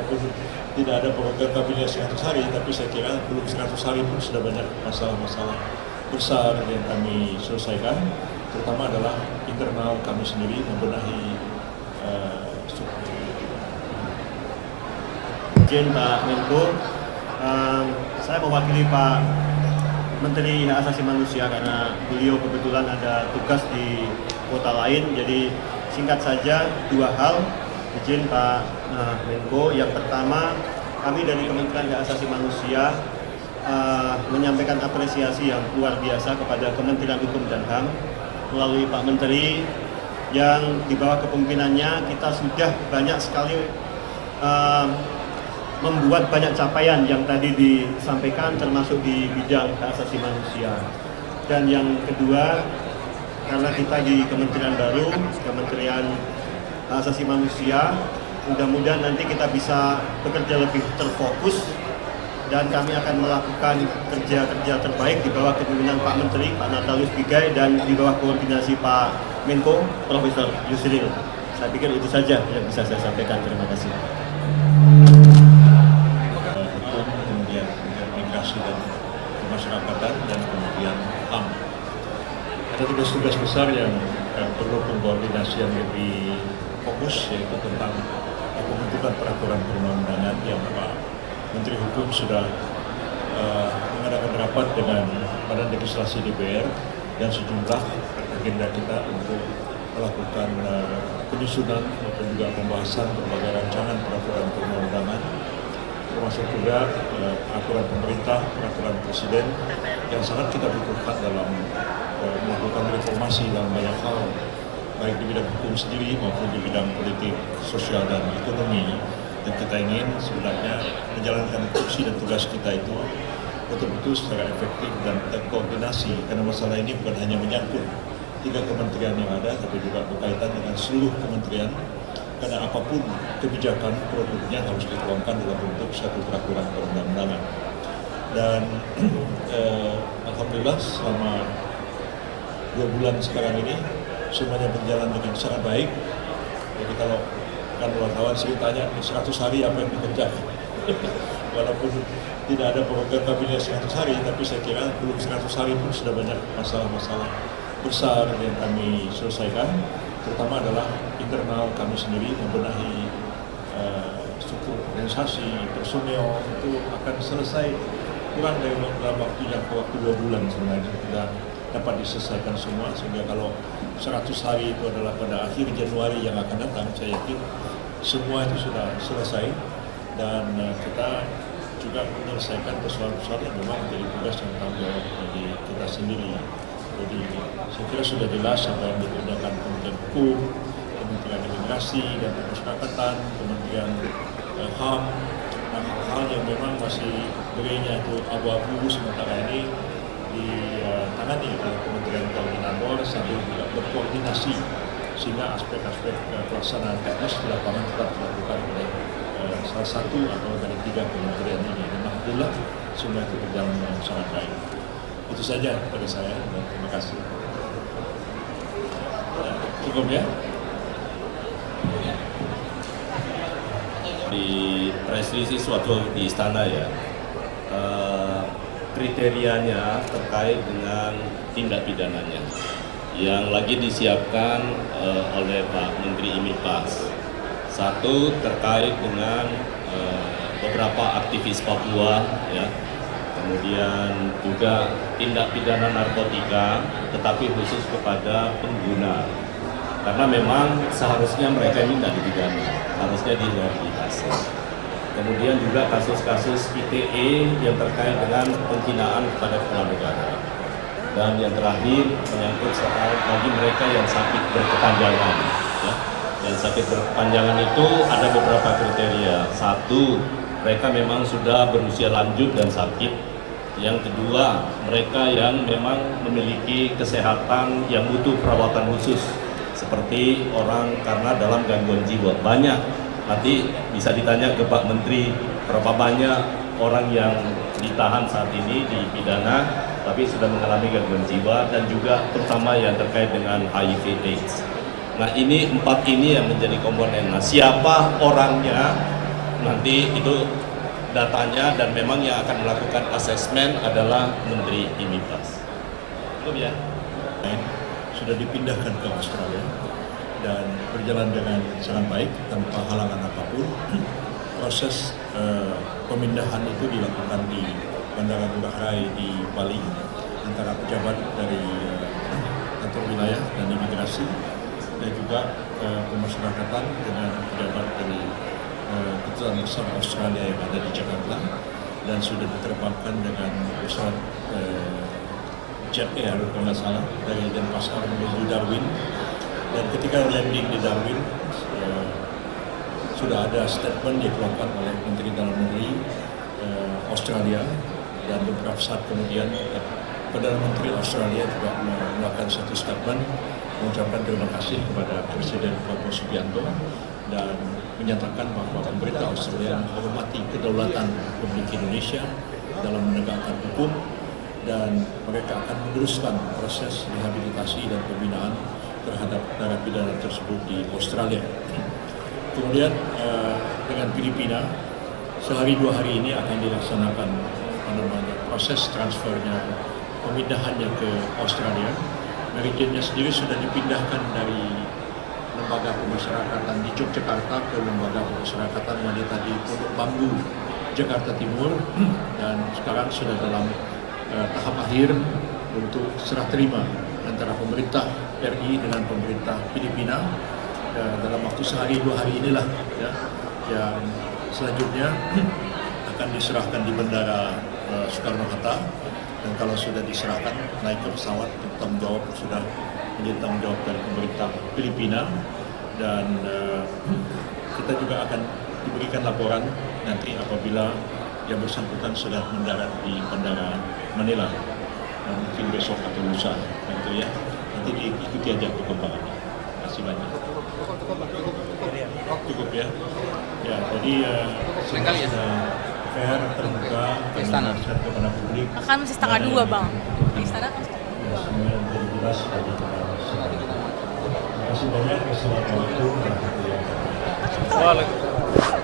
walaupun tidak ada program kabinet 100 hari, tapi saya kira belum 100 hari pun sudah banyak masalah-masalah besar yang kami selesaikan, terutama adalah internal kami sendiri membenahi struktur. Izin Pak Menko, saya mewakili Pak Menteri Hak Asasi Manusia karena beliau kebetulan ada tugas di kota lain. Jadi singkat saja dua hal, izin Pak Menko. Yang pertama, kami dari Kementerian Hak Asasi Manusia menyampaikan apresiasi yang luar biasa kepada Kementerian Hukum dan HAM melalui Pak Menteri yang di bawah kepemimpinannya kita sudah banyak sekali membuat banyak capaian yang tadi disampaikan, termasuk di bidang hak asasi manusia. Dan yang kedua, karena kita di kementerian baru, Kementerian Hak Asasi Manusia, mudah-mudahan nanti kita bisa bekerja lebih terfokus dan kami akan melakukan kerja-kerja terbaik di bawah kepemimpinan Pak Menteri, Pak Natalius Pigai, dan di bawah koordinasi Pak Menko, Profesor Yusril. Saya pikir itu saja yang bisa saya sampaikan. Terima kasih. Dan kemasyarakatan dan kemudian HAM. Ada tugas-tugas besar yang perlu koordinasi yang lebih fokus, yaitu tentang pembentukan peraturan perundang-undangan yang Pak Menteri Hukum sudah mengadakan rapat dengan Badan Legislasi DPR dan sejumlah agenda kita untuk melakukan penyusunan maupun juga pembahasan berbagai rancangan peraturan perundang-undangan, termasuk juga peraturan pemerintah, peraturan presiden yang sangat kita butuhkan dalam melakukan reformasi dalam banyak hal, baik di bidang hukum sendiri maupun di bidang politik, sosial, dan ekonomi. Dan kita ingin sebenarnya menjalankan fungsi dan tugas kita itu betul-betul secara efektif dan terkoordinasi, karena masalah ini bukan hanya menyangkut 3 kementerian yang ada, tapi juga berkaitan dengan seluruh kementerian. Karena apapun kebijakan produknya harus dituangkan dalam bentuk satu peraturan perundang-undangan. Dan alhamdulillah selama 2 bulan sekarang ini semuanya berjalan dengan sangat baik. Jadi kalau kan wartawan sering tanya 100 hari apa yang dikerjakan, walaupun tidak ada program kabinet 100 hari, tapi saya kira belum 100 hari pun sudah banyak masalah-masalah besar yang kami selesaikan, terutama adalah internal kami sendiri membenahi struktur organisasi, personel itu akan selesai kurang dari dalam waktu 2 bulan sebenarnya sudah dapat diselesaikan semua, sehingga kalau 100 hari itu adalah pada akhir Januari yang akan datang, saya yakin semua itu sudah selesai dan kita juga menyelesaikan persoalan-persoalan yang memang menjadi tugas dan tanggung jawab bagi kita sendiri. Jadi saya kira sudah jelas apa yang dikerjakan Kementerian Hukum, Kementerian Imigrasi dan Pemasyarakatan, Kementerian HAM, dan hal-hal yang memang masih berinya itu abu-abu sementara ini ditangani oleh Kementerian Koordinator sambil juga berkoordinasi sehingga aspek-aspek pelaksanaan teknis di lapangan tetap dilakukan oleh salah satu atau dari 3 kementerian ini. Dan alhamdulillah semua itu berjalan dengan sangat baik. Itu saja dari saya dan terima kasih. Cukup ya? Di press release suatu di istana ya, kriterianya terkait dengan tindak pidananya yang lagi disiapkan oleh Pak Menteri Imipas. Satu terkait dengan beberapa aktivis Papua ya. Kemudian juga tindak pidana narkotika, tetapi khusus kepada pengguna. Karena memang seharusnya mereka ini tidak dipidana, harusnya direhabilitasi. Kemudian juga kasus-kasus ITE yang terkait dengan penghinaan kepada kepala negara. Dan yang terakhir menyangkut soal bagi mereka yang sakit berkepanjangan. Ya. Yang sakit berkepanjangan itu ada beberapa kriteria. Satu, mereka memang sudah berusia lanjut dan sakit. Yang kedua, mereka yang memang memiliki kesehatan yang butuh perawatan khusus, seperti orang karena dalam gangguan jiwa. Banyak, nanti bisa ditanya ke Pak Menteri, berapa banyak orang yang ditahan saat ini dipidana, tapi sudah mengalami gangguan jiwa, dan juga terutama yang terkait dengan HIV/AIDS. Nah ini 4 ini yang menjadi komponen. Nah siapa orangnya nanti itu datanya dan memang yang akan melakukan asesmen adalah Menteri IMIPAS. Cukup ya? Sudah dipindahkan ke Australia dan berjalan dengan sangat baik tanpa halangan apapun. Proses pemindahan itu dilakukan di Bandara Ngurah Rai di Bali antara pejabat dari kantor wilayah dan imigrasi dan juga pemasyarakatan dengan pejabat dari Kedutaan Besar Australia yang ada di Jakarta dan sudah diterbangkan dengan pesawat Jet Air kalau nggak salah dari Denpasar menuju Darwin. Dan ketika landing di Darwin sudah ada statement dikeluarkan oleh Menteri Dalam Negeri Australia dan beberapa saat kemudian Perdana Menteri Australia juga melakukan satu statement mengucapkan terima kasih kepada Presiden Prabowo Subianto dan menyatakan bahwa pemerintah Australia menghormati kedaulatan Republik Indonesia dalam menegakkan hukum dan mereka akan meneruskan proses rehabilitasi dan pembinaan terhadap narapidana tersebut di Australia. Kemudian dengan Filipina, sehari 2 hari ini akan dilaksanakan proses transfernya, pemindahannya ke Australia. Meridiannya sendiri sudah dipindahkan dari lembaga pemasyarakatan di Yogyakarta ke lembaga pemasyarakatan wanita di Pondok Bambu, Jakarta Timur, dan sekarang sudah dalam tahap akhir untuk serah terima antara pemerintah RI dengan pemerintah Filipina dalam waktu sehari 2 hari inilah ya, yang selanjutnya akan diserahkan di Bandara Soekarno-Hatta dan kalau sudah diserahkan naik ke pesawat tanggung jawab sudah menjadi tanggung jawab dari pemerintah Filipina dan kita juga akan diberikan laporan nanti apabila yang bersangkutan sudah mendarat di Bandara Manila mungkin besok atau lusa nanti ya, nanti diikuti aja perkembangannya. Terima kasih banyak. Cukup ya. Ya, jadi fair, terbuka, dan kepada publik. Kan masih setengah 2 bang. Di istana kan semua yang jadi jelas bagi kita semua. Terima kasih banyak. Wassalamualaikum warahmatullahi wabarakatuh.